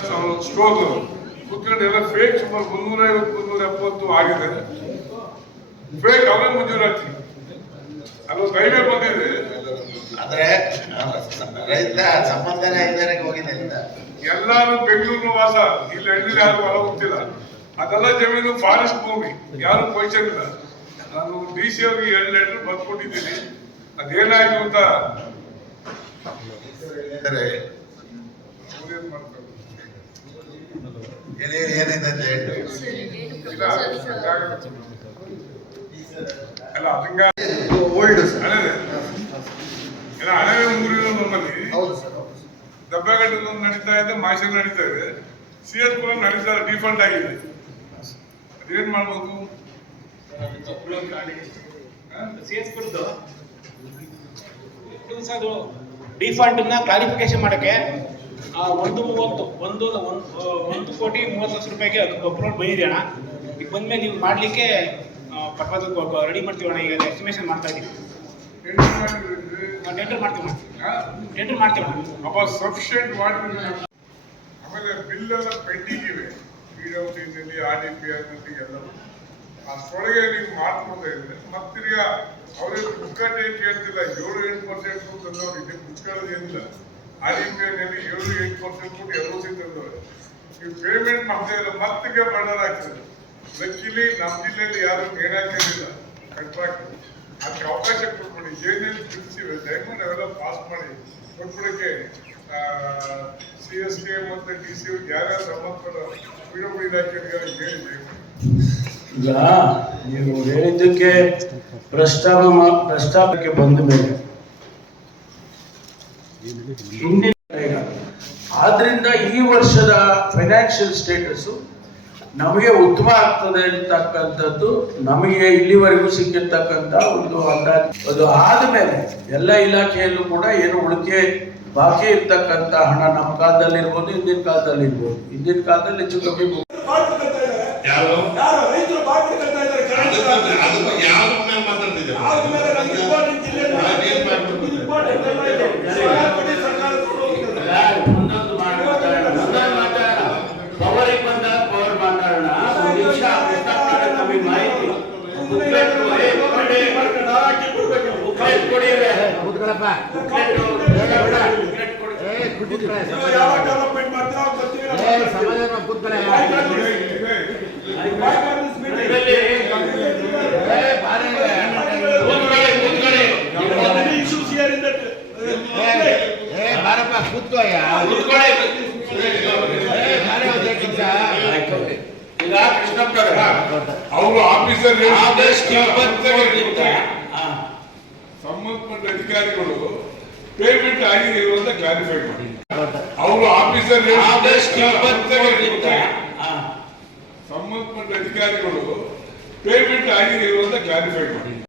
Stroke ಕುತ್ಕೊಂಡು ಎಲ್ಲ fake ಸುಮಾರು ಮುನ್ನೂರ ಐವತ್ತು ಮುನ್ನೂರ ಎಪ್ಪತ್ತು ಆಗಿದೆ. ಫೇಕ್ ಅವರೇ ಮಂಜೂರಾತಿ. ಅದು ಹೈವೇ ಬಂದಿದೆ. ಅಂದ್ರೆ ರೈತ ಸಂಬಂಧನೇ ಇಲ್ಲದೆ ಹೋಗಿದೆ ಎಲ್ಲಾರು ಬೆಂಗಳೂರು ವಾಸ ಇಲ್ಲಿ ಹಳ್ಳಿಲಿ ಯಾರು ಹೊರ ಗೊತ್ತಿಲ್ಲ ಅದೆಲ್ಲ ಜಮೀನು ಫಾರೆಸ್ಟ್ ಭೂಮಿ. ಯಾರು ಪೊಸಿಷನ್ ಇಲ್ಲ. ನಾನು ಡಿ ಸಿ ಅವ್ರಿಗೆ ಎರಡು ಲೆಟರ್ ಬರ್ಕೊಟ್ಟಿದ್ದೀನಿ ಅದೇನಾಯ್ತು ಅಂತ ಅಂದ್ರೆ ಅವ್ರೇನ್ ಮಾಡ್ತಾರೆ? ಏನೇ ಏನಿದೆ ಅಂತ ಹೇಳಿ ಇಲ್ಲ, ಅಲ್ಲ ಅದಂಗ ಓಲ್ಡ್ ಇಲ್ಲ ಹಳೆ ಊರಿನ ನಮ್ಮಲ್ಲಿ ಹೌದು ಸರ್ ದಬ್ಬೆಗಟ್ಟದ ನಡೀತಾ ಇದೆ ಮಾಷನ್ ನಡೀತಾ ಇದೆ ಸಿ ಎಸ್ ಕೂಡ ನಡೀತಾ ಡಿಫಾಲ್ಟ್ ಆಗಿದೆ ಅದೇನ್ ಮಾಡ್ಬೇಕು ಸೇರಿಸ್ಬಿಟ್ಟು ಅದು ಡಿಫಾಲ್ಟ್ನ ಕ್ಲಾರಿಫಿಕೇಶನ್ ಮಾಡಕ್ಕೆ ಆ, ಒಂದು ಮೂವತ್ತು ಒಂದು ಒಂದು ಕೋಟಿ ಮೂವತ್ತು ಲಕ್ಷ ರೂಪಾಯಿಗೆ ಅಪ್ರೂವಲ್ ಬಂದಿದೆ ಅಣ್ಣ. ಈಗ ಬಂದ್ಮೇಲೆ ನೀವು ಮಾಡ್ಲಿಕ್ಕೆ ಪರ್ಪಸ್ ರೆಡಿ ಮಾಡ್ತೀವಿ ಅಣ್ಣ. ಈಗ ಎಸ್ಟಿಮೇಷನ್ ಮಾಡ್ತಾ ಇದ್ದೀವಿ. ಟೆಂಡರ್ ಮಾಡ್ತೀವಿ ಟೆಂಡರ್ ಮಾಡ್ತೀವಿ ಅಣ್ಣ. ಅವ ಸಫಿಷಿಯಂಟ್ ವಾಟರ್ ಆಮೇಲೆ ಬಿಲ್ ಎಲ್ಲ ಪೆಂಡಿಂಗ್ ಇವೆ ಪಿ ಡಬ್ಲ್ಯೂ ಡಿನಲ್ಲಿ ಆರ್ ಡಿ ಪಿ ಆರ್ನಲ್ಲಿ ಎಲ್ಲವೂ. ಅಷ್ಟೊಳಗೆ ನೀವು ಮಾಡ್ಕೊಳ್ತಾ ಇದ್ರೆ ಮತ್ತಿರ್ಗ ಅವ್ರಿಗೆ ಪುಕ್ಕಟ್ಟೆ ಕೇಳ್ತಿಲ್ಲ ಏಳು ಎಂಟು ಪರ್ಸೆಂಟ್ ತಂದವ್ರು ಇಲ್ಲಿ. ಪಿ ಏಳು, ಎಂಟು ಪರ್ಸೆಂಟ್ ಕೊಟ್ಟು ಎಲ್ಲರೂ ಸಿ ತಂದವ್ರೆ ನೀವು ಪೇಮೆಂಟ್ ಮಾಡ್ತಾ ಇಲ್ಲ ಮತ್ತೆ ಬಂಡರ್ ಆಗ್ತದೆ ಲಕ್ಕಿಲಿ ನಮ್ಮ ಜಿಲ್ಲೆಯಲ್ಲಿ ಯಾರು ಏನಾಗ್ತಿಲ್ಲ ಕಾಂಟ್ರಾಕ್ಟ್ ಅದಕ್ಕೆ ಅವಕಾಶ ಕೊಟ್ಬಿಡಿ. ಏನೇನು ತಿಳಿಸಿವೆ ದಯಮಾಡಿ ಅವೆಲ್ಲ ಪಾಸ್ ಮಾಡಿ ಕೊಟ್ಬಿಡಕ್ಕೆ ಸಿ ಎಸ್ ಕೆ ಮತ್ತೆ ಡಿ ಸಿ ಯಾರ್ಯಾರು ಸಂಬಂಧಪಟ್ಟ ಪಿಡಬ್ಲ್ಯೂ ಇಲಾಖೆಗಳಿಗೆ ಹೇಳಿ ದಯಮಾಡಿ ಈಗ ನೀವು ಹೇಳಿದ್ದಕ್ಕೆ ಪ್ರಸ್ತಾಪ ಪ್ರಸ್ತಾಪಕ್ಕೆ ಬಂದ ಮೇಲೆ ಆದ್ರಿಂದ ಈ ವರ್ಷದ ಫೈನಾನ್ಷಿಯಲ್ ಸ್ಟೇಟಸ್ ನಮಗೆ ಉತ್ತಮ ಆಗ್ತದೆ ಅಂತಕ್ಕಂಥದ್ದು, ನಮಗೆ ಇಲ್ಲಿವರೆಗೂ ಸಿಕ್ಕಿರ್ತಕ್ಕಂಥ ಒಂದು ಅಂದಾಜು. ಅದು ಆದಮೇಲೆ ಎಲ್ಲ ಇಲಾಖೆಯಲ್ಲೂ ಕೂಡ ಏನು ಉಳಿಕೆ ಬಾಕಿ ಇರ್ತಕ್ಕಂಥ ಹಣ ನಮ್ಮ ಕಾಲದಲ್ಲಿ ಇರ್ಬೋದು, ಹಿಂದಿನ ಕಾಲದಲ್ಲಿ ಇರ್ಬೋದು. ಹಿಂದಿನ ಕಾಲದಲ್ಲಿ ಹೆಚ್ಚು ಕಮ್ಮಿ in that, uh, ಕೂತ್ಕೊಳ್ಳಿ. ಈಗ ಕೃಷ್ಣಪ್ಪನವರೇ, ಅವರು ಆಫೀಸರ್ ಆಗಸ್ಟ್ ಇಪ್ಪತ್ಮೂರರಿಂದ ಹಾ. ಸಂಬಂಧಪಟ್ಟ ಅಧಿಕಾರಿಗಳು ಪೇಮೆಂಟ್ ಆಗಿದೆ ಅಂತ ಕ್ಲಾರಿಫೈ ಮಾಡಿ. ಅವರು ಆಫೀಸರ್. ಸಂಬಂಧಪಟ್ಟ ಅಧಿಕಾರಿಗಳು ಪೇಮೆಂಟ್ ಆಗಿದೆ ಅಂತ ಕ್ಲಾರಿಫೈ ಮಾಡಿ.